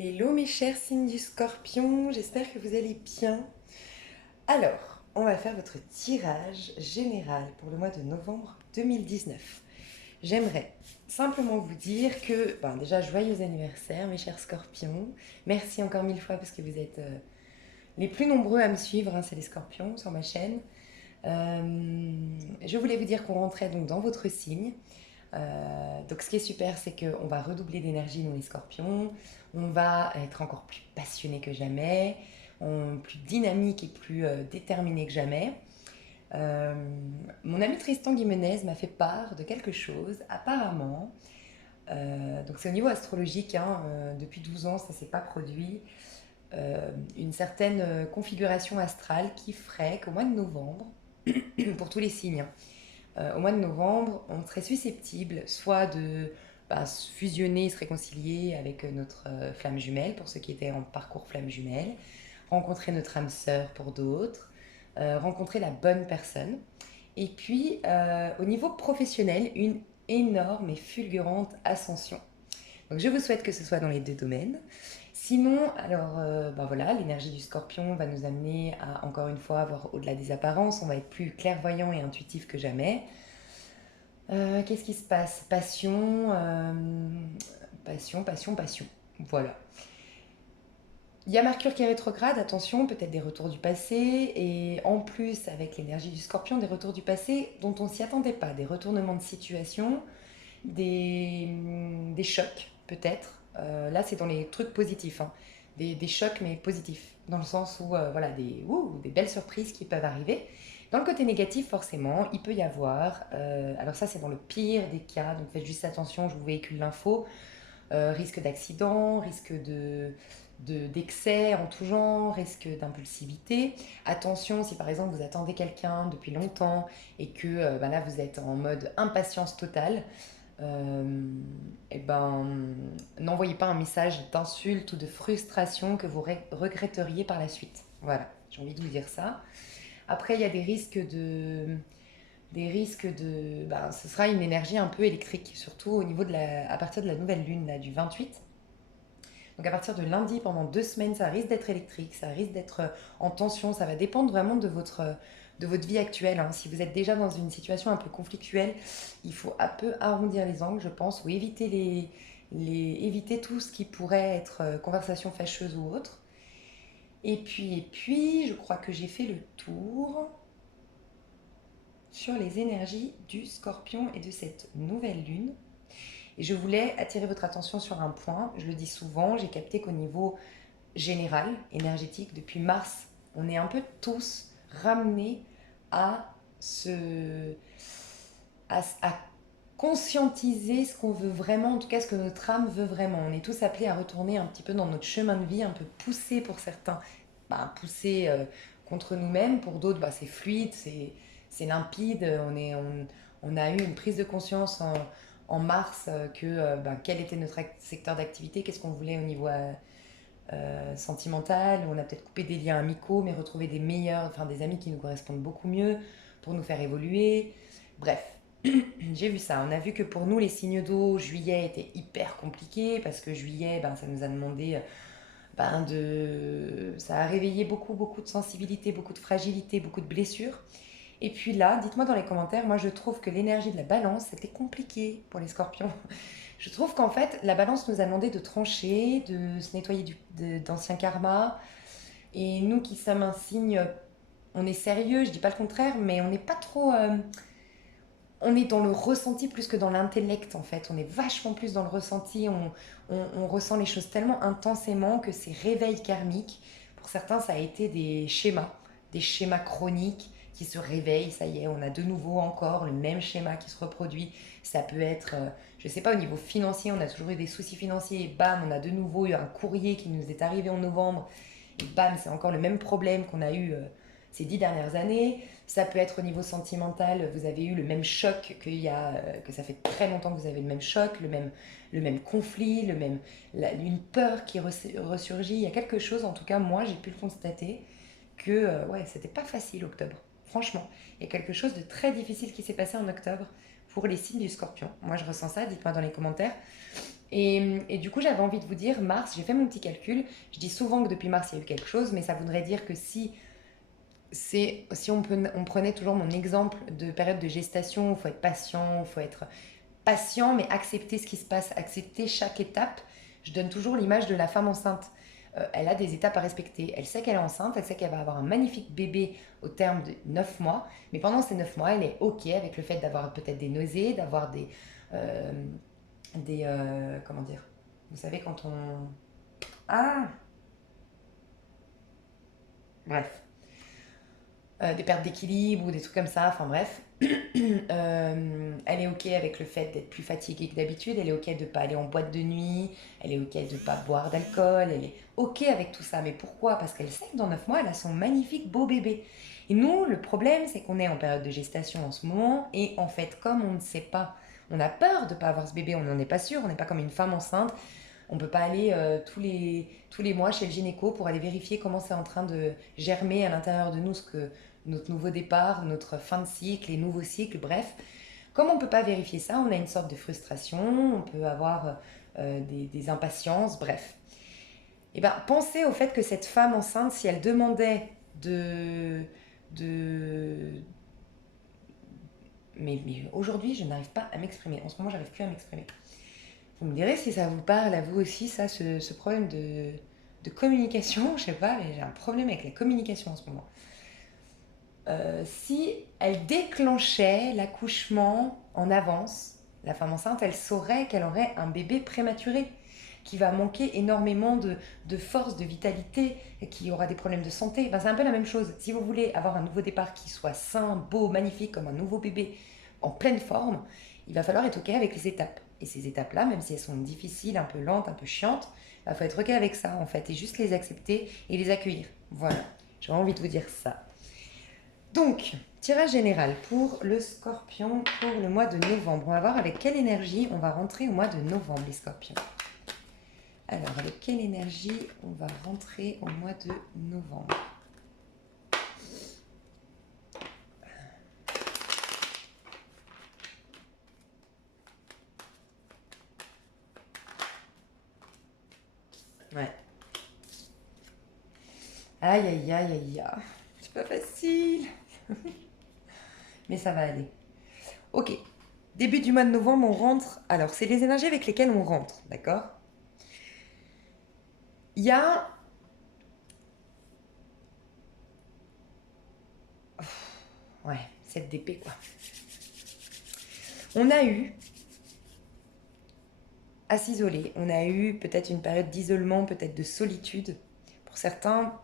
Hello mes chers signes du Scorpion, j'espère que vous allez bien. Alors, on va faire votre tirage général pour le mois de novembre 2019. J'aimerais simplement vous dire que, déjà, joyeux anniversaire mes chers Scorpions. Merci encore mille fois parce que vous êtes les plus nombreux à me suivre, hein, c'est les Scorpions sur ma chaîne. Je voulais vous dire qu'on rentrait donc dans votre signe. Donc ce qui est super, c'est qu'on va redoubler d'énergie, nous les scorpions. On va être encore plus passionné que jamais, plus dynamique et plus déterminé que jamais. Euh, Mon ami Tristan Guimenez m'a fait part de quelque chose, apparemment. Donc c'est au niveau astrologique, hein, depuis 12 ans, ça ne s'est pas produit. Une certaine configuration astrale qui ferait qu'au mois de novembre, pour tous les signes, hein, au mois de novembre, on serait susceptible soit de se fusionner, se réconcilier avec notre flamme jumelle, pour ceux qui étaient en parcours flamme jumelle, rencontrer notre âme sœur pour d'autres, rencontrer la bonne personne. Et puis, au niveau professionnel, une énorme et fulgurante ascension. Donc je vous souhaite que ce soit dans les deux domaines. Sinon, alors voilà, l'énergie du scorpion va nous amener à, encore une fois, voir au-delà des apparences, on va être plus clairvoyant et intuitif que jamais. Qu'est-ce qui se passe? Passion, passion, passion, passion. Voilà. Il y a Mercure qui est rétrograde, attention, peut-être des retours du passé, et en plus, avec l'énergie du scorpion, des retours du passé dont on ne s'y attendait pas, des retournements de situation, des chocs, peut-être. Là, c'est dans les trucs positifs, hein. Des chocs, mais positifs, dans le sens où, voilà, des belles surprises qui peuvent arriver. Dans le côté négatif, forcément, il peut y avoir, alors ça c'est dans le pire des cas, donc faites juste attention, je vous véhicule l'info, risque d'accident, risque d'excès en tout genre, risque d'impulsivité. Attention si par exemple vous attendez quelqu'un depuis longtemps et que là vous êtes en mode impatience totale, euh, et ben n'envoyez pas un message d'insulte ou de frustration que vous regretteriez par la suite. Voilà, j'ai envie de vous dire ça. Après, il y a ce sera une énergie un peu électrique, surtout au niveau à partir de la nouvelle lune, là, du 28. Donc à partir de lundi, pendant 2 semaines, ça risque d'être électrique, ça risque d'être en tension, ça va dépendre vraiment de votre vie actuelle, hein. Si vous êtes déjà dans une situation un peu conflictuelle, il faut un peu arrondir les angles, je pense, ou éviter éviter tout ce qui pourrait être conversation fâcheuse ou autre. Et puis, je crois que j'ai fait le tour sur les énergies du scorpion et de cette nouvelle lune. Et je voulais attirer votre attention sur un point, je le dis souvent, j'ai capté qu'au niveau général, énergétique, depuis mars, on est un peu tous ramenés à se à conscientiser ce qu'on veut vraiment, en tout cas ce que notre âme veut vraiment. On est tous appelés à retourner un petit peu dans notre chemin de vie, un peu poussé pour certains, poussé contre nous-mêmes, pour d'autres c'est fluide, c'est limpide, on a eu une prise de conscience en mars que quel était notre secteur d'activité, qu'est-ce qu'on voulait au niveau sentimental, on a peut-être coupé des liens amicaux, mais retrouvé des meilleurs, enfin des amis qui nous correspondent beaucoup mieux pour nous faire évoluer. Bref, j'ai vu ça. On a vu que pour nous, les signes d'eau, juillet était hyper compliqué parce que juillet, ça nous a demandé ça a réveillé beaucoup, beaucoup de sensibilité, beaucoup de fragilité, beaucoup de blessures. Et puis là, dites-moi dans les commentaires, moi je trouve que l'énergie de la balance, c'était compliqué pour les scorpions. Je trouve qu'en fait, la balance nous a demandé de trancher, de se nettoyer d'anciens karmas. Et nous qui sommes un signe, on est sérieux, je dis pas le contraire, mais on n'est pas trop. On est dans le ressenti plus que dans l'intellect en fait. On est vachement plus dans le ressenti. On ressent les choses tellement intensément que ces réveils karmiques, pour certains, ça a été des schémas chroniques qui se réveillent. Ça y est, on a de nouveau encore le même schéma qui se reproduit. Ça peut être, je sais pas, au niveau financier, on a toujours eu des soucis financiers et bam, on a de nouveau eu un courrier qui nous est arrivé en novembre et bam, c'est encore le même problème qu'on a eu ces 10 dernières années. Ça peut être au niveau sentimental, vous avez eu le même choc que ça fait très longtemps que vous avez le même choc, le même conflit, une peur qui ressurgit. Il y a quelque chose, en tout cas moi j'ai pu le constater, que ouais, c'était pas facile octobre. Franchement, il y a quelque chose de très difficile qui s'est passé en octobre pour les signes du scorpion. Moi je ressens ça, dites-moi dans les commentaires. Et du coup, j'avais envie de vous dire, Mars, j'ai fait mon petit calcul. Je dis souvent que depuis Mars, il y a eu quelque chose, mais ça voudrait dire que si on prenait toujours mon exemple de période de gestation, il faut être patient, il faut être patient, mais accepter ce qui se passe, accepter chaque étape. Je donne toujours l'image de la femme enceinte. Elle a des étapes à respecter. Elle sait qu'elle est enceinte, elle sait qu'elle va avoir un magnifique bébé au terme de 9 mois, mais pendant ces 9 mois, elle est OK avec le fait d'avoir peut-être des nausées, d'avoir euh, comment dire, vous savez quand on... Ah, bref, des pertes d'équilibre ou des trucs comme ça, enfin bref. Elle est OK avec le fait d'être plus fatiguée que d'habitude, elle est OK de ne pas aller en boîte de nuit, elle est OK de ne pas boire d'alcool, elle est OK avec tout ça. Mais pourquoi? Parce qu'elle sait que dans 9 mois, elle a son magnifique beau bébé. Et nous, le problème, c'est qu'on est en période de gestation en ce moment, et en fait, comme on ne sait pas, on a peur de ne pas avoir ce bébé, on n'en est pas sûr, on n'est pas comme une femme enceinte, on ne peut pas aller tous les mois chez le gynéco pour aller vérifier comment c'est en train de germer à l'intérieur de nous ce que notre nouveau départ, notre fin de cycle, les nouveaux cycles, bref. Comme on ne peut pas vérifier ça, on a une sorte de frustration, on peut avoir des impatiences, bref. Et ben, pensez au fait que cette femme enceinte, si elle demandait de... Mais aujourd'hui, je n'arrive pas à m'exprimer. En ce moment, j'arrive plus à m'exprimer. Vous me direz si ça vous parle à vous aussi, ça, ce problème de communication. Je sais pas, mais j'ai un problème avec la communication en ce moment. Si elle déclenchait l'accouchement en avance, la femme enceinte, elle saurait qu'elle aurait un bébé prématuré qui va manquer énormément de force, de vitalité, et qui aura des problèmes de santé. Ben, c'est un peu la même chose. Si vous voulez avoir un nouveau départ qui soit sain, beau, magnifique, comme un nouveau bébé en pleine forme, il va falloir être OK avec les étapes. Et ces étapes-là, même si elles sont difficiles, un peu lentes, un peu chiantes, il faut être OK avec ça, en fait, et juste les accepter et les accueillir. Voilà, j'ai envie de vous dire ça. Donc, tirage général pour le scorpion pour le mois de novembre. On va voir avec quelle énergie on va rentrer au mois de novembre, les scorpions. Alors, avec quelle énergie on va rentrer au mois de novembre? Ouais. Aïe, aïe, aïe, aïe, aïe. C'est pas facile. Mais ça va aller. Ok. Début du mois de novembre, on rentre. Alors, c'est les énergies avec lesquelles on rentre, d'accord? Il y a... Ouais, cette d'épée, quoi. On a eu à s'isoler. On a eu peut-être une période d'isolement, peut-être de solitude. Pour certains,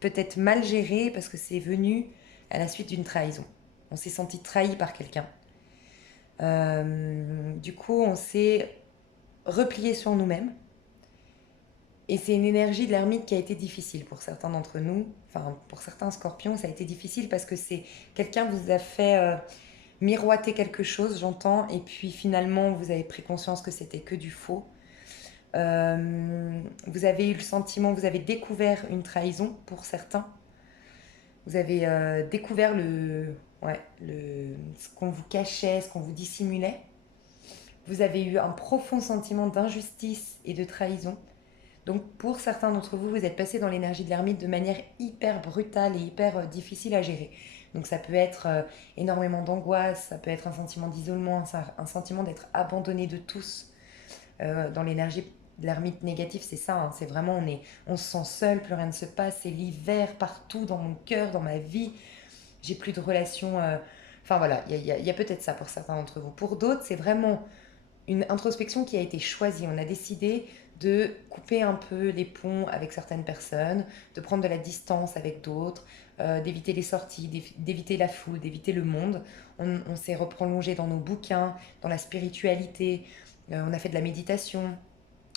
peut-être mal gérée parce que c'est venu à la suite d'une trahison. On s'est senti trahi par quelqu'un. Du coup, on s'est replié sur nous-mêmes. Et c'est une énergie de l'ermite qui a été difficile pour certains d'entre nous. Enfin, pour certains scorpions, ça a été difficile parce que c'est quelqu'un vous a fait miroiter quelque chose, j'entends, et puis finalement, vous avez pris conscience que c'était que du faux. Vous avez eu le sentiment, vous avez découvert une trahison pour certains. Vous avez découvert ce qu'on vous cachait, ce qu'on vous dissimulait. Vous avez eu un profond sentiment d'injustice et de trahison. Donc pour certains d'entre vous, vous êtes passé dans l'énergie de l'ermite de manière hyper brutale et hyper difficile à gérer. Donc ça peut être énormément d'angoisse, ça peut être un sentiment d'isolement, un sentiment d'être abandonné de tous. Dans l'énergie de l'ermite négatif, c'est ça, hein, c'est vraiment on se sent seul, plus rien ne se passe, c'est l'hiver partout dans mon cœur, dans ma vie, j'ai plus de relations... Enfin voilà, il y a peut-être ça pour certains d'entre vous. Pour d'autres, c'est vraiment une introspection qui a été choisie. On a décidé de couper un peu les ponts avec certaines personnes, de prendre de la distance avec d'autres, d'éviter les sorties, d'éviter la foule, d'éviter le monde. On s'est reprolongé dans nos bouquins, dans la spiritualité, on a fait de la méditation.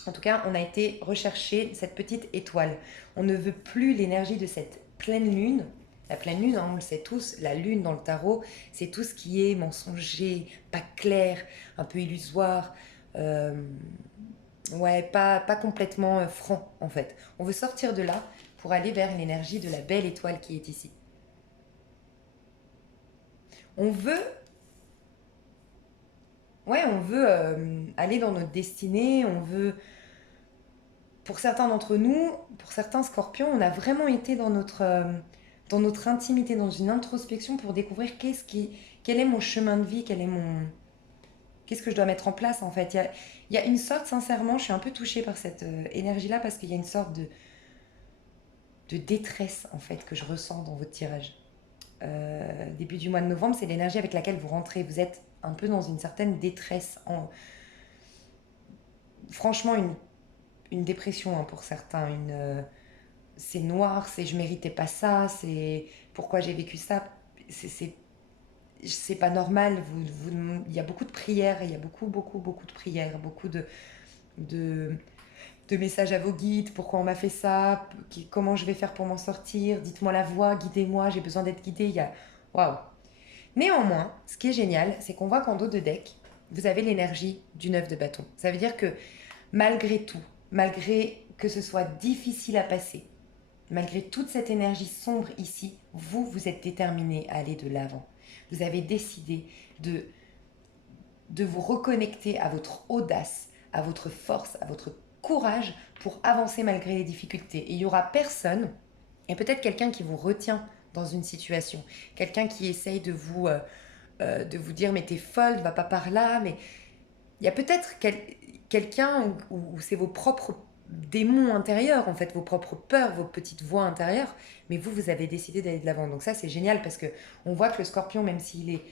En tout cas, on a été rechercher cette petite étoile. On ne veut plus l'énergie de cette pleine lune. La pleine lune, hein, on le sait tous, la lune dans le tarot, c'est tout ce qui est mensonger, pas clair, un peu illusoire, euh, ouais, pas complètement franc en fait. On veut sortir de là pour aller vers l'énergie de la belle étoile qui est ici. On veut ouais, on veut aller dans notre destinée, on veut, pour certains d'entre nous, pour certains scorpions, on a vraiment été dans notre intimité, dans une introspection pour découvrir quel est mon chemin de vie, qu'est-ce que je dois mettre en place en fait. Il y a une sorte, sincèrement, je suis un peu touchée par cette énergie-là parce qu'il y a une sorte de détresse en fait que je ressens dans votre tirage. Début du mois de novembre, c'est l'énergie avec laquelle vous rentrez. Vous êtes un peu dans une certaine détresse, franchement une dépression hein, pour certains, c'est noir, c'est je méritais pas ça, c'est pourquoi j'ai vécu ça, c'est pas normal. Il y a beaucoup de prières, il y a beaucoup de prières, de, de messages à vos guides, pourquoi on m'a fait ça, comment je vais faire pour m'en sortir, dites-moi la voie, guidez-moi, j'ai besoin d'être guidée. Waouh. Néanmoins, ce qui est génial, c'est qu'on voit qu'en dos de deck, vous avez l'énergie du 9 de bâton. Ça veut dire que malgré tout, malgré que ce soit difficile à passer, malgré toute cette énergie sombre ici, vous êtes déterminé à aller de l'avant. Vous avez décidé de vous reconnecter à votre audace, à votre force, à votre courage pour avancer malgré les difficultés. Et il n'y aura personne, et peut-être quelqu'un qui vous retient dans une situation, quelqu'un qui essaye de vous dire mais t'es folle, va pas par là, mais il y a peut-être quelqu'un où c'est vos propres démons intérieurs, en fait, vos propres peurs, vos petites voix intérieures, mais vous avez décidé d'aller de l'avant. Donc ça, c'est génial parce que on voit que le scorpion, même s'il est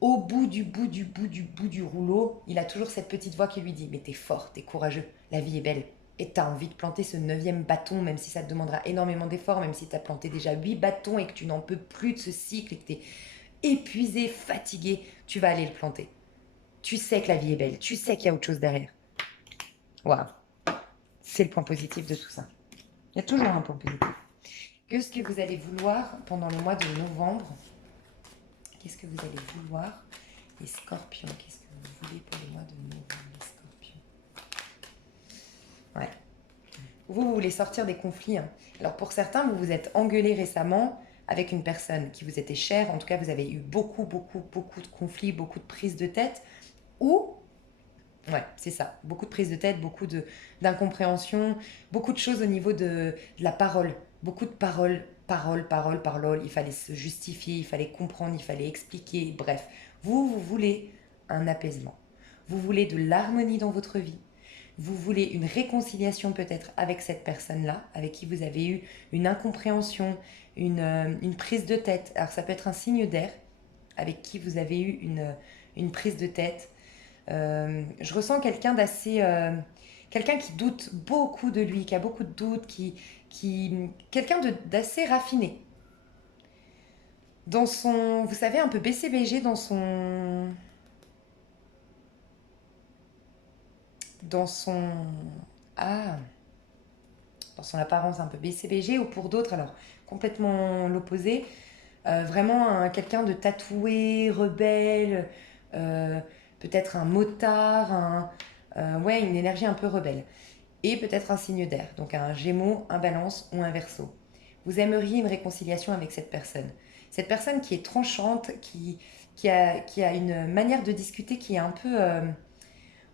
au bout du rouleau, il a toujours cette petite voix qui lui dit « Mais t'es fort, t'es courageux, la vie est belle. » Et t'as envie de planter ce 9e bâton, même si ça te demandera énormément d'efforts, même si t'as planté déjà 8 bâtons et que tu n'en peux plus de ce cycle et que t'es épuisé, fatigué, tu vas aller le planter. Tu sais que la vie est belle, tu sais qu'il y a autre chose derrière. Waouh, c'est le point positif de tout ça. Il y a toujours un point positif. Qu'est-ce que vous allez vouloir pendant le mois de novembre? Qu'est-ce que vous allez vouloir? Les scorpions, qu'est-ce que vous voulez pour le mois de novembre, les scorpions? Ouais. Vous voulez sortir des conflits. Hein. Alors pour certains, vous vous êtes engueulé récemment avec une personne qui vous était chère. En tout cas, vous avez eu beaucoup de conflits, beaucoup de prises de tête. Ou, ouais, c'est ça, beaucoup de prises de tête, d'incompréhension, beaucoup de choses au niveau de la parole. Beaucoup de paroles. Il fallait se justifier, il fallait comprendre, il fallait expliquer. Bref, vous voulez un apaisement. Vous voulez de l'harmonie dans votre vie. Vous voulez une réconciliation peut-être avec cette personne-là, avec qui vous avez eu une incompréhension, une prise de tête. Alors ça peut être un signe d'air, avec qui vous avez eu une prise de tête. Je ressens quelqu'un d'assez... quelqu'un qui doute beaucoup de lui, qui a beaucoup de doutes, quelqu'un d'assez raffiné. Dans son... Vous savez, un peu BCBG dans son... Ah, dans son apparence un peu BCBG, ou pour d'autres, alors complètement l'opposé. Vraiment quelqu'un de tatoué, rebelle, euh, peut-être un motard, ouais, une énergie un peu rebelle. Et peut-être un signe d'air, donc un gémeau, un balance ou un verso. Vous aimeriez une réconciliation avec cette personne. Cette personne qui est tranchante, qui a une manière de discuter qui est un peu...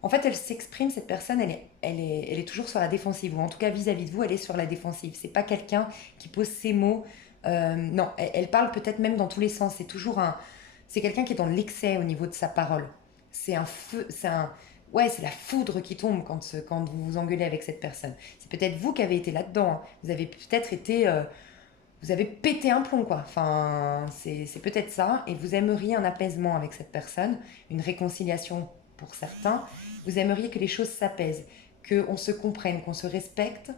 en fait, elle s'exprime, cette personne, elle est toujours sur la défensive, ou en tout cas vis-à-vis de vous, elle est sur la défensive. C'est pas quelqu'un qui pose ses mots. Non, elle parle peut-être même dans tous les sens. C'est quelqu'un qui est dans l'excès au niveau de sa parole. C'est un feu, ouais, c'est la foudre qui tombe quand vous vous engueulez avec cette personne. C'est peut-être vous qui avez été là-dedans. Hein. Vous avez peut-être été, vous avez pété un plomb, quoi. Enfin, c'est peut-être ça. Et vous aimeriez un apaisement avec cette personne, une réconciliation pour certains. Vous aimeriez que les choses s'apaisent, qu'on se comprenne, qu'on se respecte.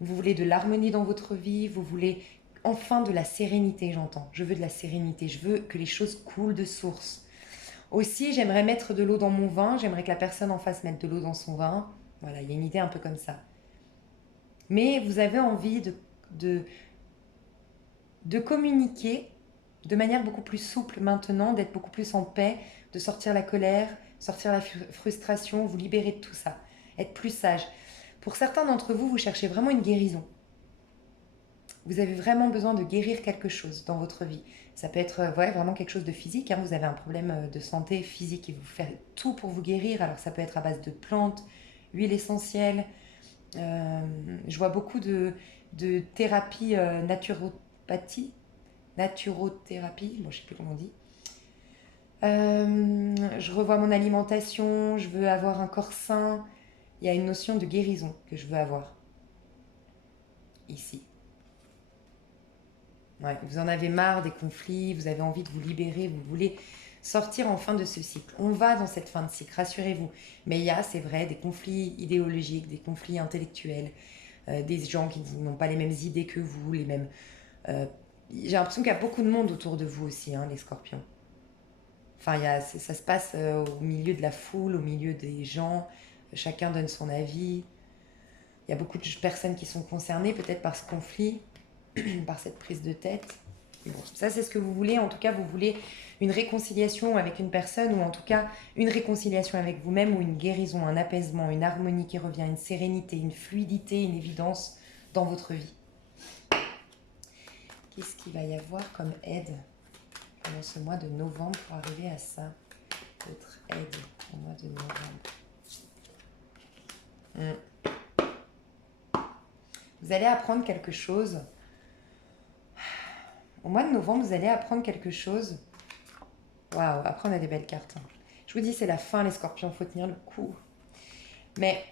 Vous voulez de l'harmonie dans votre vie, vous voulez enfin de la sérénité, j'entends. Je veux de la sérénité, je veux que les choses coulent de source. Aussi, j'aimerais mettre de l'eau dans mon vin, j'aimerais que la personne en face mette de l'eau dans son vin. Voilà, il y a une idée un peu comme ça. Mais vous avez envie de, de communiquer de manière beaucoup plus souple maintenant, d'être beaucoup plus en paix, de sortir la colère, sortir la frustration, vous libérer de tout ça, être plus sage. Pour certains d'entre vous, vous cherchez vraiment une guérison. vous avez vraiment besoin de guérir quelque chose dans votre vie. Ça peut être ouais, vraiment quelque chose de physique, hein. Vous avez un problème de santé physique et vous faites tout pour vous guérir. Alors ça peut être à base de plantes, huiles essentielles. Euh, je vois beaucoup de thérapie naturopathie, naturothérapie, bon, je ne sais plus comment on dit. Je revois mon alimentation, je veux avoir un corps sain. Il y a une notion de guérison que je veux avoir ici. Ouais, vous en avez marre des conflits, vous avez envie de vous libérer, vous voulez sortir enfin de ce cycle. On va dans cette fin de cycle, rassurez-vous. Mais il y a, c'est vrai, des conflits idéologiques, des conflits intellectuels, des gens qui n'ont pas les mêmes idées que vous, les mêmes. euh, j'ai l'impression qu'il y a beaucoup de monde autour de vous aussi, hein, les scorpions. Enfin, ça se passe au milieu de la foule, au milieu des gens. Chacun donne son avis. Il y a beaucoup de personnes qui sont concernées peut-être par ce conflit, par cette prise de tête. Bon, ça, c'est ce que vous voulez. En tout cas, vous voulez une réconciliation avec une personne ou en tout cas une réconciliation avec vous-même ou une guérison, un apaisement, une harmonie qui revient, une sérénité, une fluidité, une évidence dans votre vie. Qu'est-ce qu'il va y avoir comme aide pendant ce mois de novembre pour arriver à ça? Votre aide au mois de novembre. Vous allez apprendre quelque chose. Au mois de novembre, vous allez apprendre quelque chose. Waouh, après on a des belles cartes. Je vous dis, c'est la fin, les scorpions, faut tenir le coup. Mais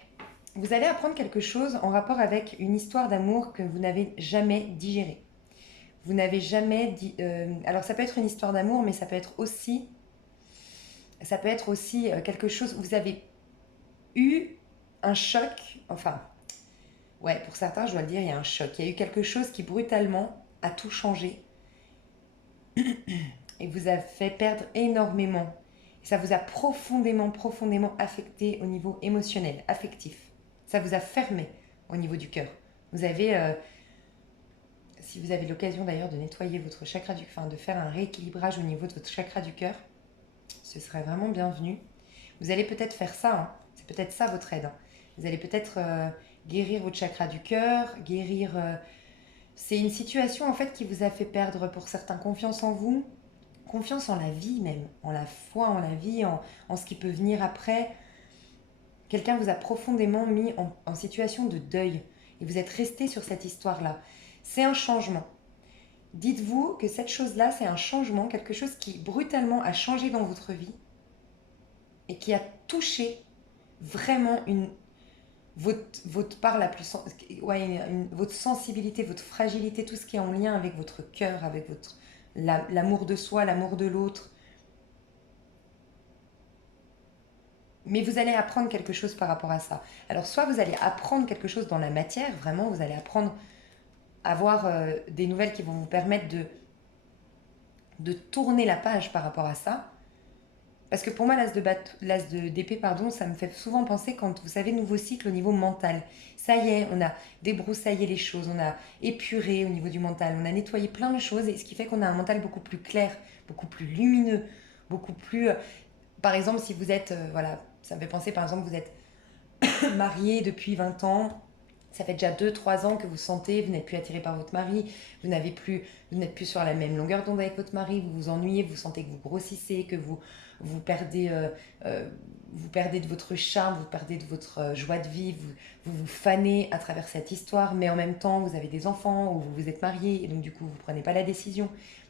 vous allez apprendre quelque chose en rapport avec une histoire d'amour que vous n'avez jamais digérée. Vous n'avez jamais dit. Alors ça peut être une histoire d'amour, mais ça peut être aussi quelque chose. Vous avez eu un choc. Enfin, ouais, pour certains, je dois le dire, il y a un choc. Il y a eu quelque chose qui brutalement a tout changé et vous a fait perdre énormément. Ça vous a profondément, profondément affecté au niveau émotionnel, affectif. Ça vous a fermé au niveau du cœur. Vous avez, si vous avez l'occasion d'ailleurs de nettoyer votre chakra du cœur, enfin de faire un rééquilibrage au niveau de votre chakra du cœur, ce serait vraiment bienvenu. Vous allez peut-être faire ça, hein. C'est peut-être ça votre aide, hein. Vous allez peut-être guérir votre chakra du cœur, guérir... c'est une situation en fait qui vous a fait perdre pour certains confiance en vous, confiance en la vie même, en la foi en la vie, en ce qui peut venir après. Quelqu'un vous a profondément mis en situation de deuil et vous êtes resté sur cette histoire-là. C'est un changement. Dites-vous que cette chose-là, c'est un changement, quelque chose qui brutalement a changé dans votre vie et qui a touché vraiment votre part la plus... Ouais, votre sensibilité, votre fragilité, tout ce qui est en lien avec votre cœur, avec l'amour de soi, l'amour de l'autre. Mais vous allez apprendre quelque chose par rapport à ça. Alors soit vous allez apprendre quelque chose dans la matière, vraiment, vous allez apprendre à avoir des nouvelles qui vont vous permettre de tourner la page par rapport à ça. Parce que pour moi, l'as d'épée, pardon, ça me fait souvent penser quand, vous savez, nouveau cycle au niveau mental. Ça y est, on a débroussaillé les choses, on a épuré au niveau du mental, on a nettoyé plein de choses, et ce qui fait qu'on a un mental beaucoup plus clair, beaucoup plus lumineux, beaucoup plus... par exemple, si vous êtes, voilà, ça me fait penser, par exemple, vous êtes marié depuis 20 ans, ça fait déjà 2 3 ans que vous sentez, vous n'êtes plus attiré par votre mari, vous n'êtes plus sur la même longueur d'onde avec votre mari, vous vous ennuyez, vous sentez que vous grossissez, que vous perdez, vous perdez de votre charme, vous perdez de votre joie de vivre, vous fanez à travers cette histoire, mais en même temps vous avez des enfants ou vous vous êtes marié et donc du coup vous ne prenez pas la décision.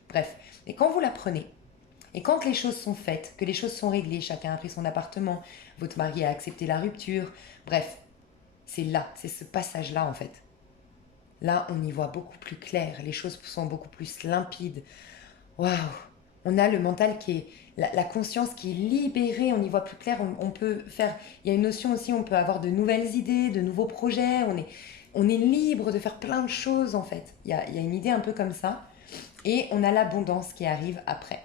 Bref, et quand vous la prenez, et quand les choses sont faites, que les choses sont réglées, chacun a pris son appartement, votre mari a accepté la rupture, bref, c'est là, c'est ce passage-là en fait. Là, on y voit beaucoup plus clair, les choses sont beaucoup plus limpides. Waouh! On a le mental qui est, la conscience qui est libérée, on y voit plus clair, on peut faire, il y a une notion aussi, on peut avoir de nouvelles idées, de nouveaux projets, on est libre de faire plein de choses en fait. Il y a une idée un peu comme ça. Et on a l'abondance qui arrive après.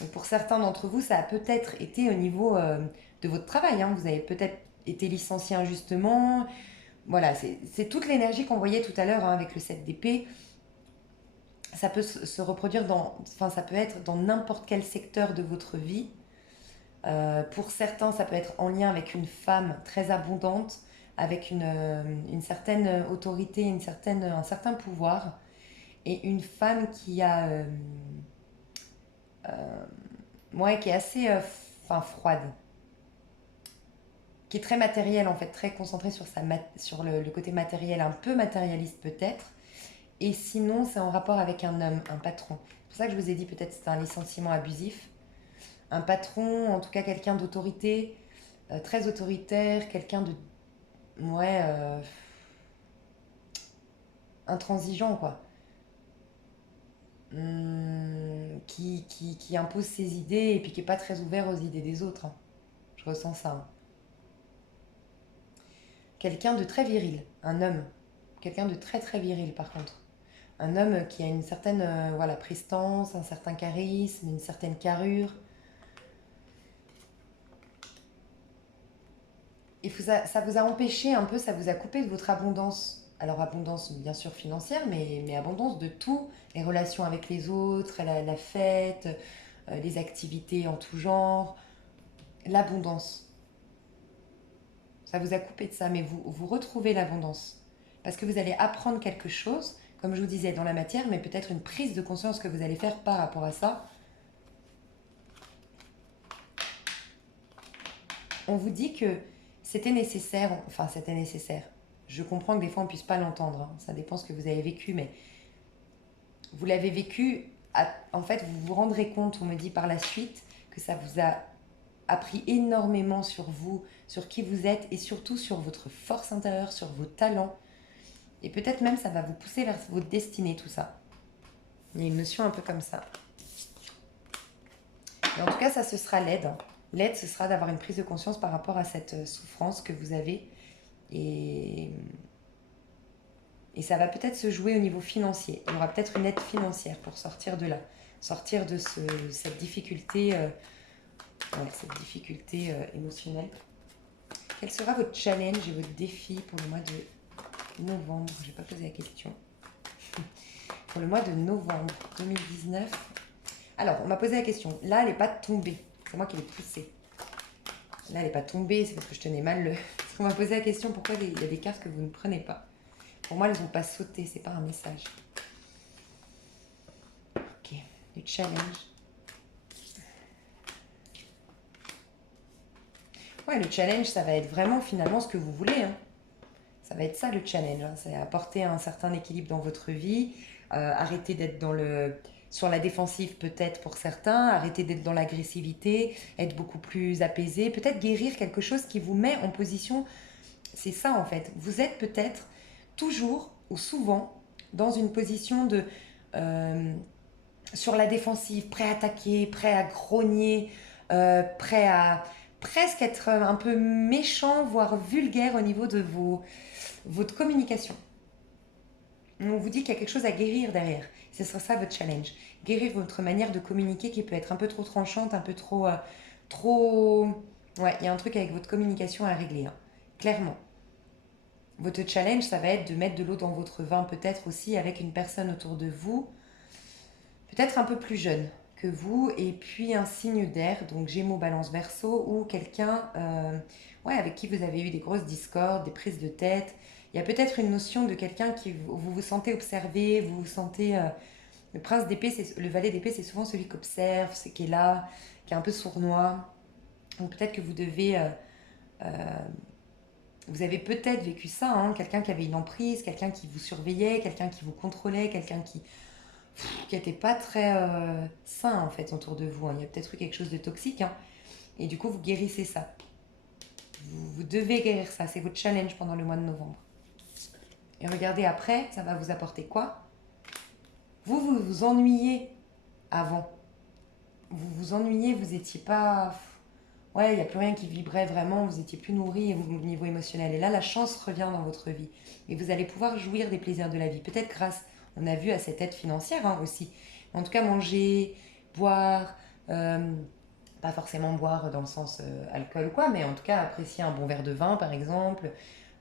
Donc pour certains d'entre vous, ça a peut-être été au niveau de votre travail, hein. Vous avez peut-être été licencié injustement. Voilà, c'est toute l'énergie qu'on voyait tout à l'heure, hein, avec le 7 d'épée. Ça peut se reproduire enfin ça peut être dans n'importe quel secteur de votre vie. Pour certains, ça peut être en lien avec une femme très abondante, avec une certaine autorité, un certain pouvoir. et une femme qui a, ouais, qui est assez, froide, qui est très matérielle en fait, très concentrée sur, sur le côté matériel, un peu matérialiste peut-être. Et sinon, c'est en rapport avec un homme, un patron. C'est pour ça que je vous ai dit peut-être que c'est un licenciement abusif. Un patron, en tout cas quelqu'un d'autorité, très autoritaire, quelqu'un de, ouais, intransigeant quoi. Qui impose ses idées et puis qui est pas très ouvert aux idées des autres, hein. Je ressens ça, hein. Quelqu'un de très viril, un homme. Quelqu'un de très très viril par contre. Un homme qui a une certaine voilà, prestance, un certain charisme, une certaine carrure. Et ça vous a empêché un peu, ça vous a coupé de votre abondance. Alors abondance bien sûr financière, mais abondance de tout. Les relations avec les autres, la fête, les activités en tout genre. L'abondance. Ça vous a coupé de ça, mais vous retrouvez l'abondance. Parce que vous allez apprendre quelque chose, comme je vous disais, dans la matière, mais peut-être une prise de conscience que vous allez faire par rapport à ça. On vous dit que c'était nécessaire, enfin c'était nécessaire. Je comprends que des fois on ne puisse pas l'entendre, hein. Ça dépend ce que vous avez vécu, mais vous l'avez vécu, en fait vous vous rendrez compte, on me dit par la suite, que ça vous a appris énormément sur vous, sur qui vous êtes et surtout sur votre force intérieure, sur vos talents. Et peut-être même ça va vous pousser vers votre destinée, tout ça. Il y a une notion un peu comme ça. Et en tout cas, ça, ce sera l'aide. L'aide, ce sera d'avoir une prise de conscience par rapport à cette souffrance que vous avez. Et, et ça va peut-être se jouer au niveau financier. Il y aura peut-être une aide financière pour sortir de là. Sortir de cette difficulté, émotionnelle. Quel sera votre challenge et votre défi pour le mois de novembre? Je n'ai pas posé la question. Pour le mois de novembre 2019. Alors, on m'a posé la question. Là, elle n'est pas tombée. C'est moi qui l'ai poussée. Là, elle n'est pas tombée. C'est parce que je tenais mal le... Parce qu'on m'a posé la question pourquoi il y a des cartes que vous ne prenez pas. Pour moi, elles n'ont pas sauté. C'est pas un message. Ok. Le challenge. Ouais, le challenge, ça va être vraiment finalement ce que vous voulez, hein. Ça va être ça le challenge, hein. C'est apporter un certain équilibre dans votre vie, arrêter d'être sur la défensive peut-être pour certains, arrêter d'être dans l'agressivité, être beaucoup plus apaisé, peut-être guérir quelque chose qui vous met en position. C'est ça en fait. Vous êtes peut-être toujours ou souvent dans une position de euh, sur la défensive, prêt à attaquer, prêt à grogner, prêt à presque être un peu méchant, voire vulgaire au niveau de votre communication. On vous dit qu'il y a quelque chose à guérir derrière. Ce sera ça votre challenge. Guérir votre manière de communiquer qui peut être un peu trop tranchante, un peu trop... trop... Ouais, il y a un truc avec votre communication à régler, hein. Clairement. Votre challenge, ça va être de mettre de l'eau dans votre vin, peut-être aussi avec une personne autour de vous, peut-être un peu plus jeune que vous, et puis un signe d'air, donc Gémeaux, Balance, Verseau, ou quelqu'un ouais, avec qui vous avez eu des grosses discordes, des prises de tête. Il y a peut-être une notion de quelqu'un qui vous vous sentez observé, vous vous sentez... le prince d'épée, le valet d'épée, c'est souvent celui qui observe, qui est là, qui est un peu sournois. Donc peut-être que vous devez... euh, vous avez peut-être vécu ça, hein, quelqu'un qui avait une emprise, quelqu'un qui vous surveillait, quelqu'un qui vous contrôlait, quelqu'un qui n'était pas très sain en fait autour de vous, hein. Il y a peut-être eu quelque chose de toxique, hein, et du coup vous guérissez ça. Vous devez guérir ça, c'est votre challenge pendant le mois de novembre. Et regardez après, ça va vous apporter quoi? Vous vous ennuyez avant. Vous vous ennuyez, vous étiez pas... Ouais, il n'y a plus rien qui vibrait vraiment, vous étiez plus nourri au niveau émotionnel. Et là, la chance revient dans votre vie. Et vous allez pouvoir jouir des plaisirs de la vie. Peut-être grâce, on a vu, à cette aide financière, hein, aussi. En tout cas, manger, boire, pas forcément boire dans le sens alcool ou quoi, mais en tout cas apprécier un bon verre de vin, par exemple,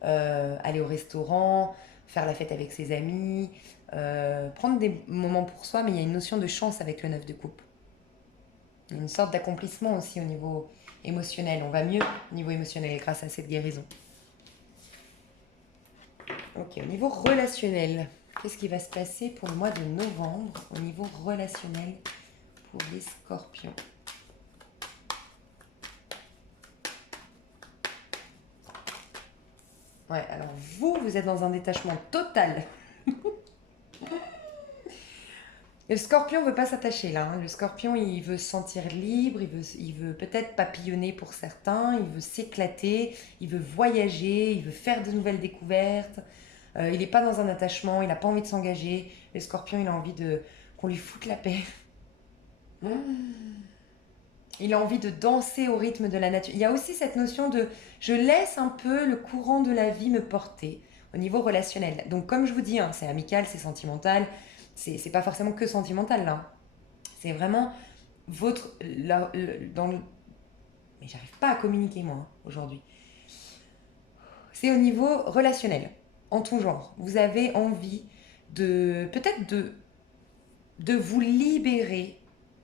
aller au restaurant, faire la fête avec ses amis, prendre des moments pour soi, mais il y a une notion de chance avec le 9 de coupe. Il y a une sorte d'accomplissement aussi au niveau émotionnel. On va mieux au niveau émotionnel grâce à cette guérison. Ok, au niveau relationnel. Qu'est-ce qui va se passer pour le mois de novembre au niveau relationnel pour les scorpions? Ouais, alors vous êtes dans un détachement total. Le scorpion ne veut pas s'attacher là. Le scorpion, il veut se sentir libre, il veut peut-être papillonner pour certains, il veut s'éclater, il veut voyager, il veut faire de nouvelles découvertes. Il n'est pas dans un attachement, il n'a pas envie de s'engager. Le scorpion, il a envie qu'on lui foute la paix. Il a envie de danser au rythme de la nature. Il y a aussi cette notion de je laisse un peu le courant de la vie me porter au niveau relationnel. Donc comme je vous dis, hein, c'est amical, c'est sentimental, c'est pas forcément que sentimental là. C'est vraiment votre... Mais j'arrive pas à communiquer moi aujourd'hui. C'est au niveau relationnel, en tout genre. Vous avez envie de peut-être de vous libérer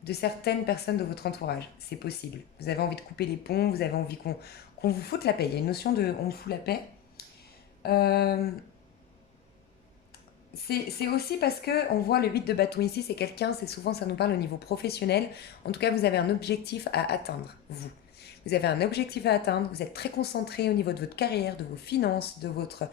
de certaines personnes de votre entourage. C'est possible. Vous avez envie de couper les ponts, vous avez envie qu'on vous foute la paix. Il y a une notion de on me fout la paix. C'est aussi parce que on voit le 8 de bâton ici, c'est quelqu'un, c'est souvent ça nous parle au niveau professionnel. En tout cas, vous avez un objectif à atteindre, vous. Vous avez un objectif à atteindre, vous êtes très concentré au niveau de votre carrière, de vos finances, de votre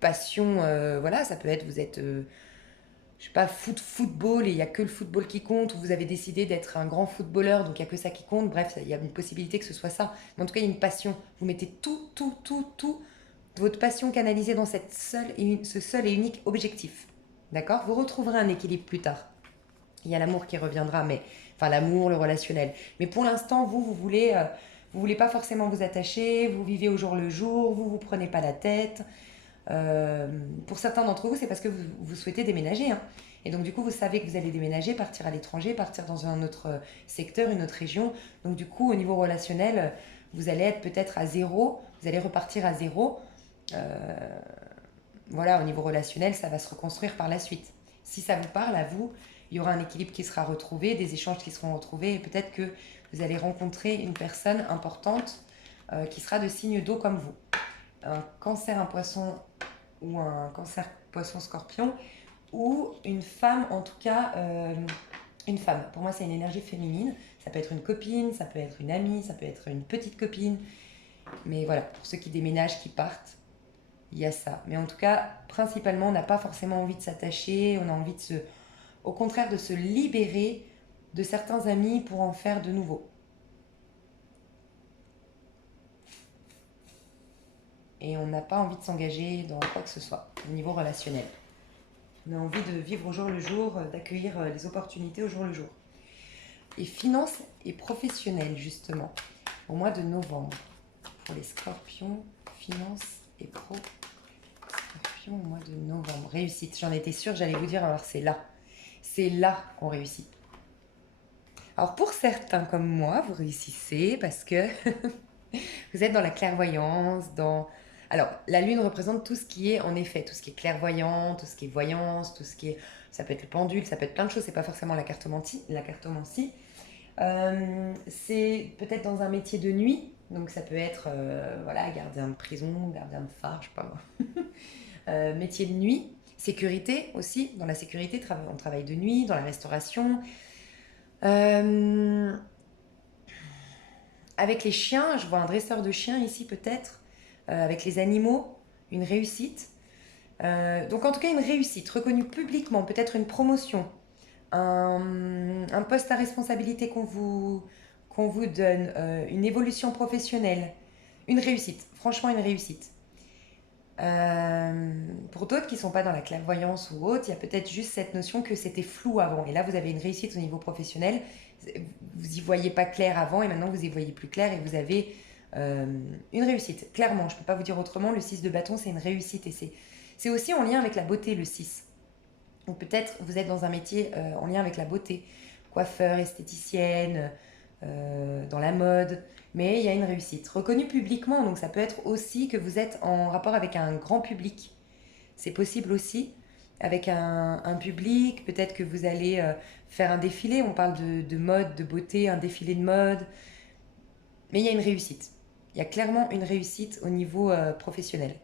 passion. Voilà, ça peut être, vous êtes, je sais pas, football et il n'y a que le football qui compte, ou vous avez décidé d'être un grand footballeur, donc il n'y a que ça qui compte. Bref, il y a une possibilité que ce soit ça. Mais en tout cas, il y a une passion. Vous mettez tout votre passion canalisée dans ce seul et unique objectif. D'accord? Vous retrouverez un équilibre plus tard. Il y a l'amour qui reviendra, mais enfin l'amour, le relationnel. Mais pour l'instant, vous voulez pas forcément vous attacher, vous vivez au jour le jour, vous prenez pas la tête. Pour certains d'entre vous, c'est parce que vous souhaitez déménager. Hein. Et donc du coup, vous savez que vous allez déménager, partir à l'étranger, partir dans un autre secteur, une autre région. Donc du coup, au niveau relationnel, vous allez être peut-être à zéro, vous allez repartir à zéro. Voilà, au niveau relationnel, ça va se reconstruire par la suite. Si ça vous parle, à vous, il y aura un équilibre qui sera retrouvé, des échanges qui seront retrouvés, et peut-être que vous allez rencontrer une personne importante qui sera de signe d'eau comme vous. Un cancer, un poisson ou un cancer, poisson, scorpion, ou une femme, en tout cas, une femme. Pour moi, c'est une énergie féminine. Ça peut être une copine, ça peut être une amie, ça peut être une petite copine. Mais voilà, pour ceux qui déménagent, qui partent, il y a ça. Mais en tout cas, principalement, on n'a pas forcément envie de s'attacher, on a envie au contraire, de se libérer de certains amis pour en faire de nouveaux. Et on n'a pas envie de s'engager dans quoi que ce soit, au niveau relationnel. On a envie de vivre au jour le jour, d'accueillir les opportunités au jour le jour. Et finance et professionnel, justement, au mois de novembre. Pour les scorpions, finance et pro. Scorpion au mois de novembre. Réussite, j'en étais sûre, j'allais vous dire, alors c'est là. C'est là qu'on réussit. Alors pour certains comme moi, vous réussissez parce que vous êtes dans la clairvoyance, Alors, la lune représente tout ce qui est, en effet, tout ce qui est clairvoyant, tout ce qui est voyance, tout ce qui est... Ça peut être le pendule, ça peut être plein de choses, c'est pas forcément la cartomancie. C'est peut-être dans un métier de nuit, donc ça peut être, voilà, gardien de prison, gardien de phare, je sais pas moi. Métier de nuit, sécurité aussi, dans la sécurité, on travaille de nuit, dans la restauration. Avec les chiens, je vois un dresseur de chiens ici peut-être, avec les animaux, une réussite. Donc en tout cas une réussite, reconnue publiquement, peut-être une promotion, un poste à responsabilité qu'on vous donne, une évolution professionnelle, une réussite, franchement une réussite. Pour d'autres qui ne sont pas dans la clairvoyance ou autre, il y a peut-être juste cette notion que c'était flou avant. Et là, vous avez une réussite au niveau professionnel. Vous n'y voyez pas clair avant et maintenant vous y voyez plus clair et vous avez une réussite. Clairement, je ne peux pas vous dire autrement, le 6 de bâton, c'est une réussite. Et c'est aussi en lien avec la beauté, le 6. Ou peut-être vous êtes dans un métier en lien avec la beauté. Coiffeur, esthéticienne, dans la mode, mais il y a une réussite reconnue publiquement, donc ça peut être aussi que vous êtes en rapport avec un grand public. C'est possible aussi avec un public, peut-être que vous allez faire un défilé, on parle de mode, de beauté, un défilé de mode, mais il y a une réussite. Il y a clairement une réussite au niveau professionnel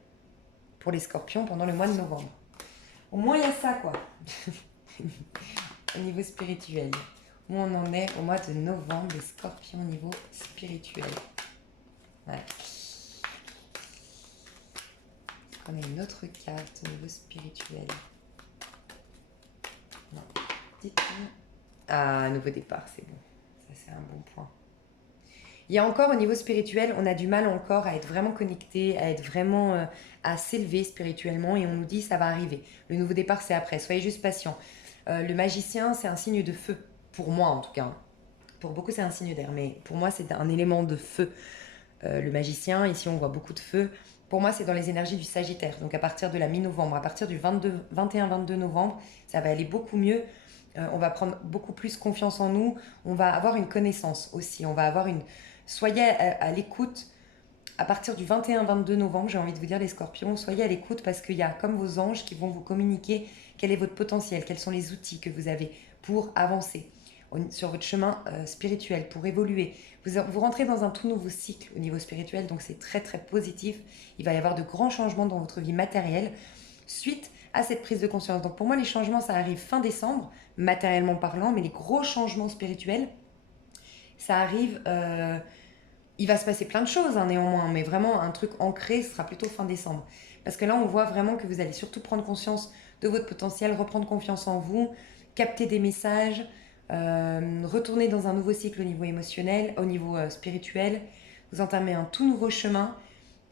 pour les scorpions pendant le mois de novembre. Au moins, il y a ça, quoi. Au niveau spirituel. Où on en est au mois de novembre, les scorpions au niveau spirituel. Ouais. On a une autre carte au niveau spirituel. Non. Dites-moi. Ah, nouveau départ, c'est bon. Ça, c'est un bon point. Il y a encore au niveau spirituel, on a du mal encore à être vraiment connecté, à être vraiment à s'élever spirituellement et on nous dit ça va arriver. Le nouveau départ c'est après, soyez juste patient. Le magicien c'est un signe de feu, pour moi en tout cas. Pour beaucoup c'est un signe d'air, mais pour moi c'est un élément de feu. Le magicien, ici on voit beaucoup de feu. Pour moi c'est dans les énergies du Sagittaire, donc à partir de la mi-novembre, à partir du 21-22 novembre, ça va aller beaucoup mieux. On va prendre beaucoup plus confiance en nous, on va avoir une connaissance aussi, on va avoir une... Soyez à l'écoute à partir du 21-22 novembre, j'ai envie de vous dire les scorpions, soyez à l'écoute parce qu'il y a comme vos anges qui vont vous communiquer quel est votre potentiel, quels sont les outils que vous avez pour avancer sur votre chemin spirituel, pour évoluer. Vous rentrez dans un tout nouveau cycle au niveau spirituel, donc c'est très très positif. Il va y avoir de grands changements dans votre vie matérielle suite à cette prise de conscience. Donc pour moi, les changements, ça arrive fin décembre, matériellement parlant, mais les gros changements spirituels, ça arrive... il va se passer plein de choses hein, néanmoins, mais vraiment un truc ancré, ce sera plutôt fin décembre. Parce que là, on voit vraiment que vous allez surtout prendre conscience de votre potentiel, reprendre confiance en vous, capter des messages, retourner dans un nouveau cycle au niveau émotionnel, au niveau spirituel. Vous entamez un tout nouveau chemin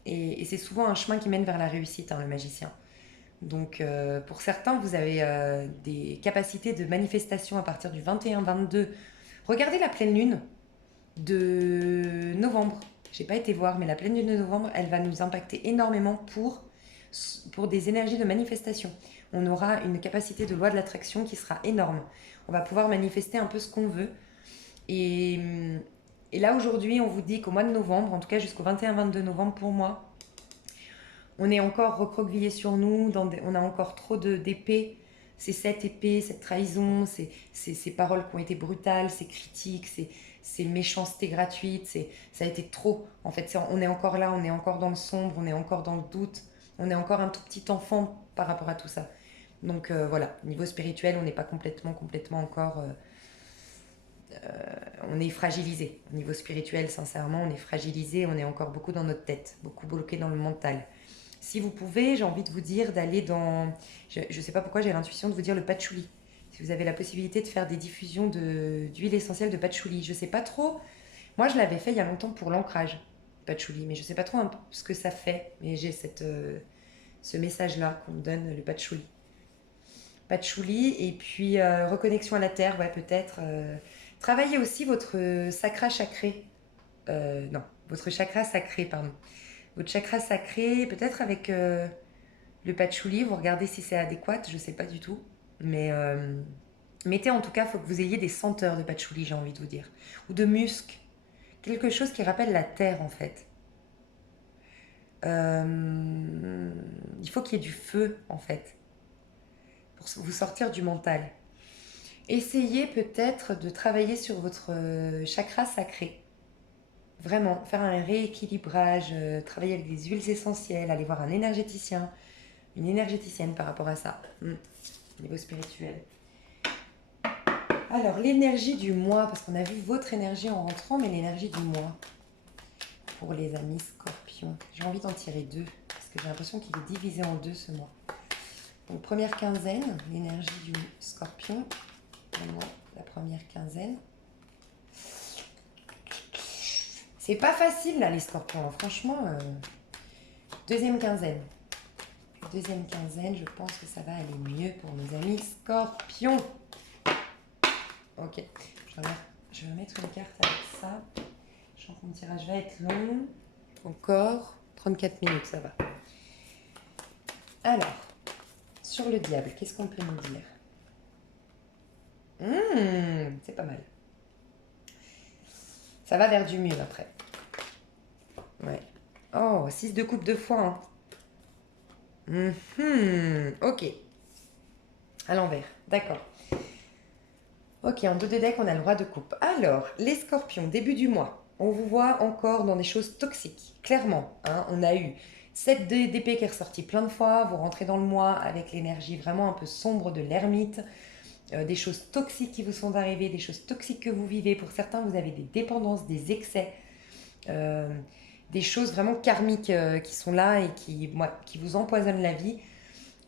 et c'est souvent un chemin qui mène vers la réussite, hein, le magicien. Donc pour certains, vous avez des capacités de manifestation à partir du 21-22. Regardez la pleine lune de novembre. J'ai pas été voir, mais la pleine lune de novembre, elle va nous impacter énormément pour des énergies de manifestation. On aura une capacité de loi de l'attraction qui sera énorme. On va pouvoir manifester un peu ce qu'on veut. Et, et là, aujourd'hui, on vous dit qu'au mois de novembre, en tout cas jusqu'au 21-22 novembre, pour moi, on est encore recroquevillé sur nous, on a encore trop d'épées. C'est cette épée, cette trahison, ces paroles qui ont été brutales, ces critiques, ces méchancetés gratuites, ça a été trop. En fait, on est encore là, on est encore dans le sombre, on est encore dans le doute, on est encore un tout petit enfant par rapport à tout ça. Donc voilà, niveau spirituel, on n'est pas complètement encore... on est fragilisé. Au niveau spirituel, sincèrement, on est fragilisé, on est encore beaucoup dans notre tête, beaucoup bloqué dans le mental. Si vous pouvez, j'ai envie de vous dire d'aller dans... Je ne sais pas pourquoi j'ai l'intuition de vous dire le patchouli. Si vous avez la possibilité de faire des diffusions d'huile essentielle de patchouli. Je ne sais pas trop. Moi, je l'avais fait il y a longtemps pour l'ancrage, patchouli. Mais je ne sais pas trop ce que ça fait. Mais j'ai ce message-là qu'on me donne, le patchouli. Patchouli et puis reconnexion à la terre, ouais, peut-être. Travaillez aussi votre chakra sacré. Non, votre chakra sacré, pardon. Votre chakra sacré, peut-être avec le patchouli, vous regardez si c'est adéquat, je ne sais pas du tout. Mais mettez en tout cas, il faut que vous ayez des senteurs de patchouli, j'ai envie de vous dire. Ou de musc. Quelque chose qui rappelle la terre en fait. Il faut qu'il y ait du feu en fait. Pour vous sortir du mental. Essayez peut-être de travailler sur votre chakra sacré. Vraiment, faire un rééquilibrage, travailler avec des huiles essentielles, aller voir un énergéticien, une énergéticienne par rapport à ça, niveau spirituel. Alors, l'énergie du mois, parce qu'on a vu votre énergie en rentrant, mais l'énergie du mois, pour les amis scorpions. J'ai envie d'en tirer deux, parce que j'ai l'impression qu'il est divisé en deux ce mois. Donc, première quinzaine, l'énergie du scorpion, la première quinzaine. C'est pas facile là les scorpions, hein. Franchement. Deuxième quinzaine. Deuxième quinzaine, je pense que ça va aller mieux pour nos amis scorpions. Ok, je vais mettre une carte avec ça. Je sens que mon tirage va être long. Encore 34 minutes, ça va. Alors, sur le diable, qu'est-ce qu'on peut nous dire? C'est pas mal. Ça va vers du mieux après. Ouais. Oh, 6 de coupe 2 fois. Hein. Ok. À l'envers. D'accord. Ok, en 2 de deck, on a le roi de coupe. Alors, les scorpions, début du mois. On vous voit encore dans des choses toxiques. Clairement, hein, on a eu 7 d'épée qui est ressorti plein de fois, vous rentrez dans le mois avec l'énergie vraiment un peu sombre de l'ermite, des choses toxiques qui vous sont arrivées, des choses toxiques que vous vivez. Pour certains, vous avez des dépendances, des excès, euh, des choses vraiment karmiques qui sont là et qui vous empoisonnent la vie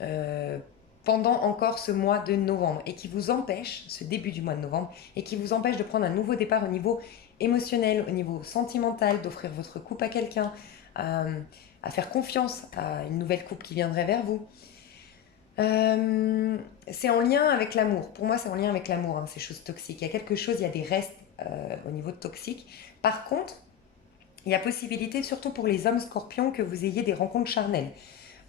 euh, pendant encore ce mois de novembre et qui vous empêchent, ce début du mois de novembre, et qui vous empêchent de prendre un nouveau départ au niveau émotionnel, au niveau sentimental, d'offrir votre coupe à quelqu'un, à faire confiance à une nouvelle coupe qui viendrait vers vous. C'est en lien avec l'amour. Pour moi, c'est en lien avec l'amour, hein, ces choses toxiques. Il y a quelque chose, il y a des restes au niveau de toxique. Par contre, il y a possibilité, surtout pour les hommes scorpions, que vous ayez des rencontres charnelles.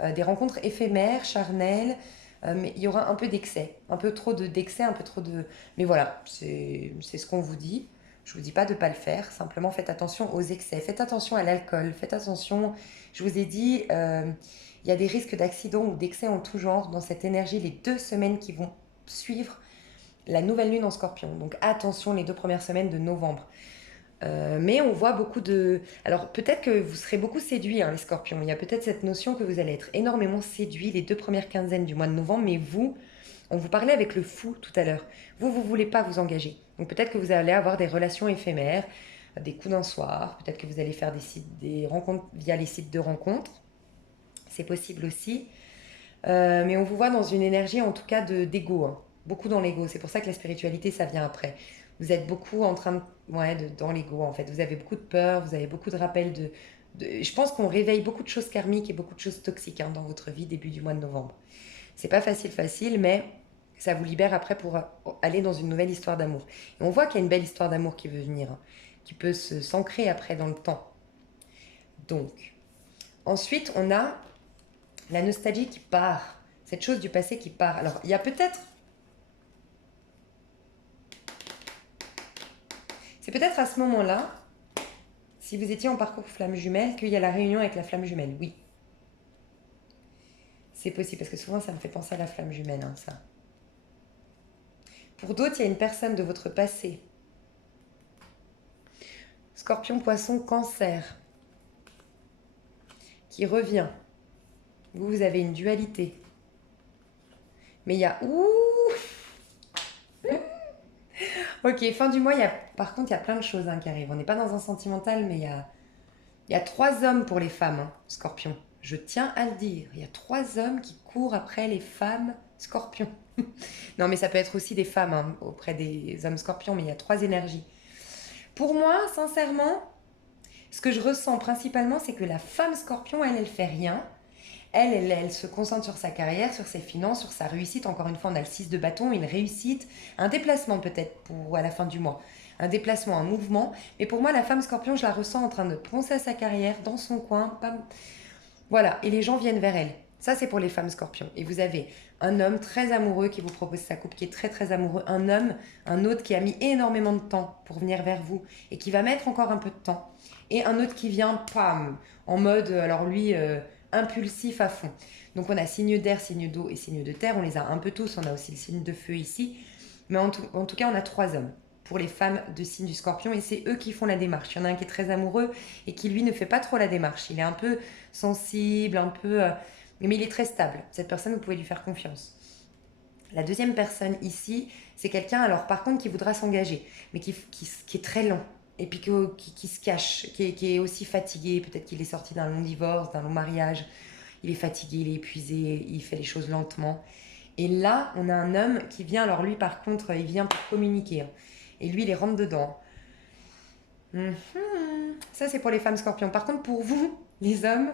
Des rencontres éphémères, charnelles, mais il y aura un peu d'excès. Un peu trop d'excès, un peu trop de... Mais voilà, c'est ce qu'on vous dit. Je vous dis pas de ne pas le faire, simplement faites attention aux excès, faites attention à l'alcool, faites attention, je vous ai dit, il y a des risques d'accident ou d'excès en tout genre dans cette énergie les 2 semaines qui vont suivre la nouvelle lune en scorpion. Donc attention les 2 premières semaines de novembre. Mais on voit beaucoup de... Alors peut-être que vous serez beaucoup séduits, hein, les scorpions. Il y a peut-être cette notion que vous allez être énormément séduits les 2 premières quinzaines du mois de novembre, mais vous, on vous parlait avec le fou tout à l'heure. Vous voulez pas vous engager. Donc peut-être que vous allez avoir des relations éphémères, des coups d'un soir. Peut-être que vous allez faire des rencontres via les sites de rencontres. C'est possible aussi. Mais on vous voit dans une énergie en tout cas d'ego, hein. Beaucoup dans l'ego. C'est pour ça que la spiritualité, ça vient après. Vous êtes beaucoup en train de... Ouais, dans l'ego en fait. Vous avez beaucoup de peur, vous avez beaucoup de rappels Je pense qu'on réveille beaucoup de choses karmiques et beaucoup de choses toxiques, hein, dans votre vie début du mois de novembre. C'est pas facile, mais ça vous libère après pour aller dans une nouvelle histoire d'amour. Et on voit qu'il y a une belle histoire d'amour qui veut venir, hein, qui peut s'ancrer après dans le temps. Donc, ensuite, on a la nostalgie qui part, cette chose du passé qui part. Alors, il y a peut-être... C'est peut-être à ce moment-là, si vous étiez en parcours flamme jumelle, qu'il y a la réunion avec la flamme jumelle. Oui, c'est possible, parce que souvent, ça me fait penser à la flamme jumelle, hein, ça. Pour d'autres, il y a une personne de votre passé. Scorpion, poisson, cancer, qui revient. Vous avez une dualité. Mais il y a... Ouh. Ok, fin du mois, par contre, il y a plein de choses, hein, qui arrivent. On n'est pas dans un sentimental, mais il y a 3 hommes pour les femmes, hein, scorpions. Je tiens à le dire. Il y a 3 hommes qui courent après les femmes scorpions. Non, mais ça peut être aussi des femmes, hein, auprès des hommes scorpions, mais il y a 3 énergies. Pour moi, sincèrement, ce que je ressens principalement, c'est que la femme scorpion, elle fait rien. Elle se concentre sur sa carrière, sur ses finances, sur sa réussite. Encore une fois, on a le 6 de bâton, une réussite, un déplacement peut-être pour à la fin du mois. Un déplacement, un mouvement. Mais pour moi, la femme scorpion, je la ressens en train de penser à sa carrière, dans son coin. Bam. Voilà, et les gens viennent vers elle. Ça, c'est pour les femmes scorpions. Et vous avez un homme très amoureux qui vous propose sa coupe, qui est très très amoureux. Un homme, un autre qui a mis énormément de temps pour venir vers vous et qui va mettre encore un peu de temps. Et un autre qui vient, pam, en mode, alors lui, impulsif à fond. Donc on a signe d'air, signe d'eau et signe de terre. On les a un peu tous. On a aussi le signe de feu ici. Mais en tout cas, on a 3 hommes pour les femmes de signe du scorpion et c'est eux qui font la démarche. Il y en a un qui est très amoureux et qui lui ne fait pas trop la démarche. Il est un peu sensible, un peu... mais il est très stable. Cette personne, vous pouvez lui faire confiance. La deuxième personne ici, c'est quelqu'un, alors par contre, qui voudra s'engager, mais qui est très lent. Et puis qui se cache, qui est aussi fatigué. Peut-être qu'il est sorti d'un long divorce, d'un long mariage. Il est fatigué, il est épuisé, il fait les choses lentement. Et là, on a un homme qui vient, alors lui par contre, il vient pour communiquer, hein. Et lui, il les rentre dedans. Ça, c'est pour les femmes scorpions. Par contre, pour vous, les hommes,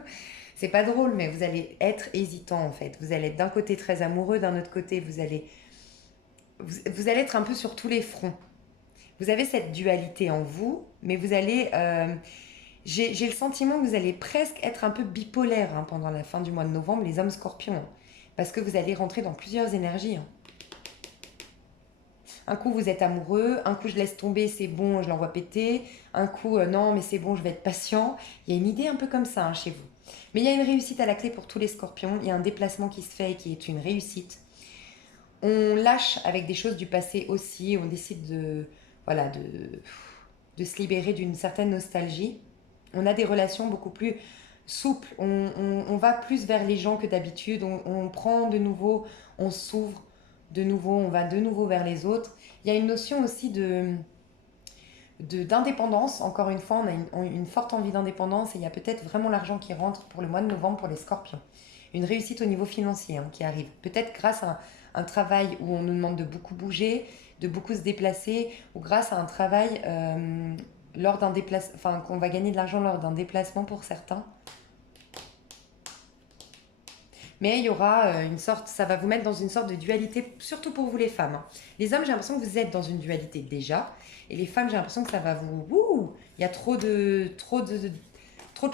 c'est pas drôle, mais vous allez être hésitant en fait. Vous allez être d'un côté très amoureux, d'un autre côté, vous allez être un peu sur tous les fronts. Vous avez cette dualité en vous, mais vous allez... j'ai le sentiment que vous allez presque être un peu bipolaire, hein, pendant la fin du mois de novembre, les hommes scorpions, hein. Parce que vous allez rentrer dans plusieurs énergies, hein. Un coup, vous êtes amoureux. Un coup, je laisse tomber, c'est bon, je l'envoie péter. Un coup, non, mais c'est bon, je vais être patient. Il y a une idée un peu comme ça, hein, chez vous. Mais il y a une réussite à la clé pour tous les scorpions. Il y a un déplacement qui se fait et qui est une réussite. On lâche avec des choses du passé aussi. On décide voilà, de se libérer d'une certaine nostalgie. On a des relations beaucoup plus souple, on va plus vers les gens que d'habitude, on prend de nouveau, on s'ouvre de nouveau, on va de nouveau vers les autres. Il y a une notion aussi d'indépendance. Encore une fois, on a une forte envie d'indépendance et il y a peut-être vraiment l'argent qui rentre pour le mois de novembre pour les scorpions. Une réussite au niveau financier qui arrive. Peut-être grâce à un travail où on nous demande de beaucoup bouger, de beaucoup se déplacer, ou grâce à un travail lors d'un déplacement, enfin qu'on va gagner de l'argent lors d'un déplacement pour certains. Mais il y aura une sorte, ça va vous mettre dans une sorte de dualité, surtout pour vous les femmes. Les hommes, j'ai l'impression que vous êtes dans une dualité déjà, et les femmes, j'ai l'impression que ça va vous... Ouh, il y a trop de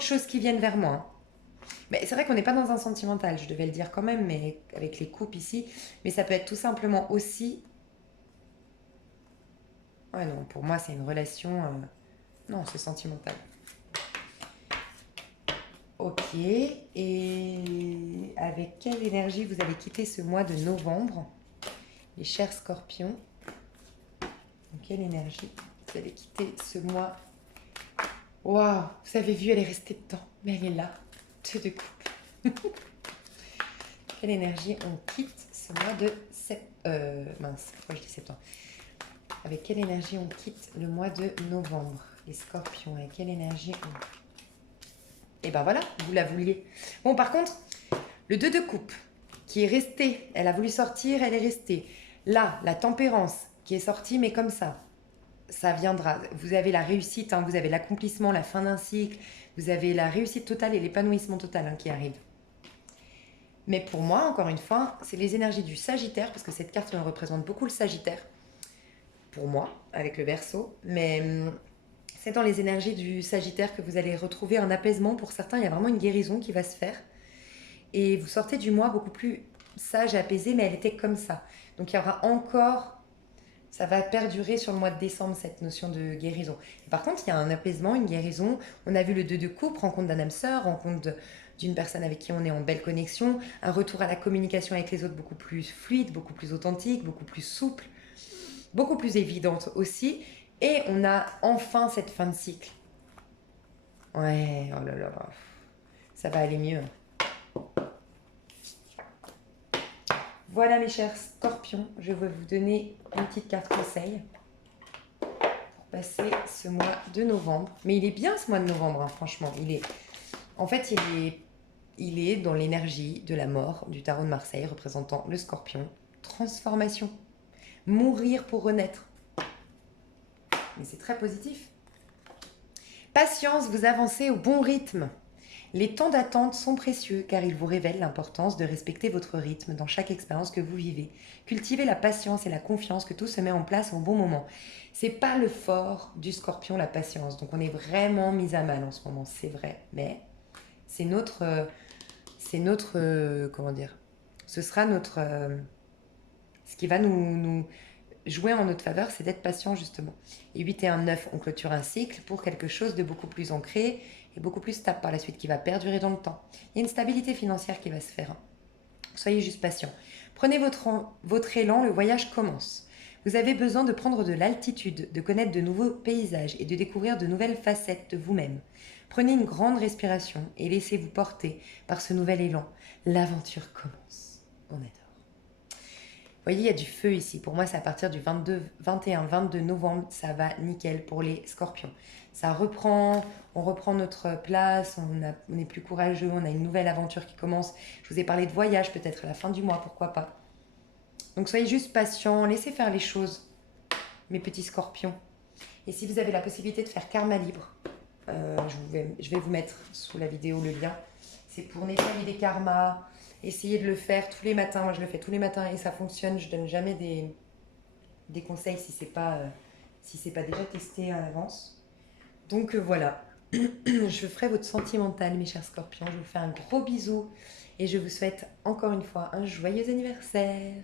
choses qui viennent vers moi. Mais c'est vrai qu'on n'est pas dans un sentimental, je devais le dire quand même, mais avec les coupes ici. Mais ça peut être tout simplement aussi... Ouais non, pour moi c'est une relation... Non, c'est sentimental. Ok, et avec quelle énergie vous allez quitter ce mois de novembre, les chers scorpions? Quelle énergie vous allez quitter ce mois? Waouh, vous avez vu, elle est restée dedans, mais elle est là, deux de coupe. Quelle énergie on quitte ce mois de septembre? Mince, pourquoi je dis septembre? Avec quelle énergie on quitte le mois de novembre, les scorpions? Avec quelle énergie on... Et ben voilà, vous la vouliez. Bon, par contre, le 2 de coupe, qui est resté, elle a voulu sortir, elle est restée. Là, la tempérance, qui est sortie, mais comme ça viendra. Vous avez la réussite, vous avez l'accomplissement, la fin d'un cycle, vous avez la réussite totale et l'épanouissement total qui arrive. Mais pour moi, encore une fois, c'est les énergies du Sagittaire, parce que cette carte représente beaucoup le Sagittaire, pour moi, avec le Verseau, mais... c'est dans les énergies du Sagittaire que vous allez retrouver un apaisement. Pour certains, il y a vraiment une guérison qui va se faire. Et vous sortez du mois beaucoup plus sage et apaisé, mais elle était comme ça. Donc il y aura encore... Ça va perdurer sur le mois de décembre, cette notion de guérison. Et par contre, il y a un apaisement, une guérison. On a vu le 2 de coupe, rencontre d'un âme sœur, rencontre d'une personne avec qui on est en belle connexion, un retour à la communication avec les autres beaucoup plus fluide, beaucoup plus authentique, beaucoup plus souple, beaucoup plus évidente aussi. Et on a enfin cette fin de cycle. Ouais, oh là là, ça va aller mieux. Voilà mes chers scorpions, je vais vous donner une petite carte conseil pour passer ce mois de novembre. Mais il est bien ce mois de novembre, franchement. En fait, il est dans l'énergie de la mort du tarot de Marseille, représentant le scorpion. Transformation. Mourir pour renaître. Mais c'est très positif. Patience, vous avancez au bon rythme. Les temps d'attente sont précieux car ils vous révèlent l'importance de respecter votre rythme dans chaque expérience que vous vivez. Cultivez la patience et la confiance que tout se met en place au bon moment. C'est pas le fort du scorpion, la patience. Donc on est vraiment mis à mal en ce moment, c'est vrai. Mais c'est notre comment dire, ce sera notre... ce qui va nous jouer en notre faveur, c'est d'être patient justement. Et 8 et 1, 9, on clôture un cycle pour quelque chose de beaucoup plus ancré et beaucoup plus stable par la suite, qui va perdurer dans le temps. Il y a une stabilité financière qui va se faire. Soyez juste patient. Prenez votre élan, le voyage commence. Vous avez besoin de prendre de l'altitude, de connaître de nouveaux paysages et de découvrir de nouvelles facettes de vous-même. Prenez une grande respiration et laissez-vous porter par ce nouvel élan. L'aventure commence. On adore. Vous voyez, il y a du feu ici. Pour moi, c'est à partir du 21-22 novembre, ça va nickel pour les scorpions. Ça reprend, on reprend notre place, on est plus courageux, on a une nouvelle aventure qui commence. Je vous ai parlé de voyage peut-être à la fin du mois, pourquoi pas. Donc soyez juste patients, laissez faire les choses, mes petits scorpions. Et si vous avez la possibilité de faire karma libre, je vais vous mettre sous la vidéo le lien. C'est pour nettoyer des karmas. Essayez de le faire tous les matins. Moi, je le fais tous les matins et ça fonctionne. Je donne jamais des conseils si c'est pas déjà testé à l'avance. Donc voilà. Je ferai votre sentimental, mes chers scorpions. Je vous fais un gros bisou et je vous souhaite encore une fois un joyeux anniversaire.